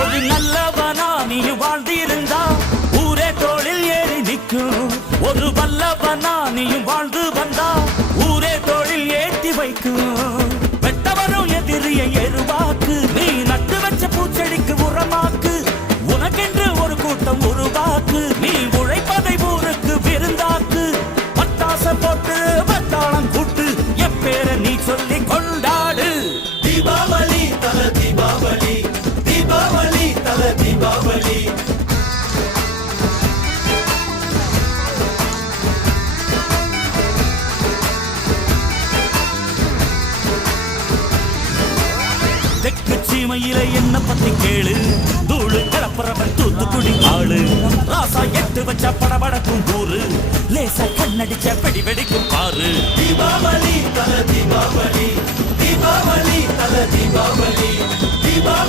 ஒரு நல்லவனா நீ வாழ்ந்திருந்தா ஊரே தோளில் ஏறி நிற்கும். ஒரு வல்லவனா நீயும் வாழ்ந்து வந்தா ஊரே தோளில் ஏற்றி வைக்கும். வெட்டவரும் எதிரியை எருவாக்கு, நீ நட்டு வச்ச பூச்செடிக்கு உரமாக்கு. உனக்கென்று ஒரு கூட்டம் உருவாக்கு, நீ உழைப்பதை ஊருக்கு விருந்தாக்கு. பட்டாச போட்டு வட்டாளம் கூட்டு எப்பேர நீ சொல்லி கொண்டாடு. தீபாவளி தல தீபாவளி, தீபாவளி தல தீபாவளி. தெற்கு சீமையில என்ன பத்தி கேளு, தூளு கலப்புறவன் தூத்துக்குடி ஆளு. ராசா எட்டு வச்ச படபடக்கும் கூறு, லேசா கண்ணடிச்ச வெடி வெடிக்கும் பாரு. தீபாவளி தல தீபாவளி, தீபாவளி தல தீபாவளி, தீபாவளி.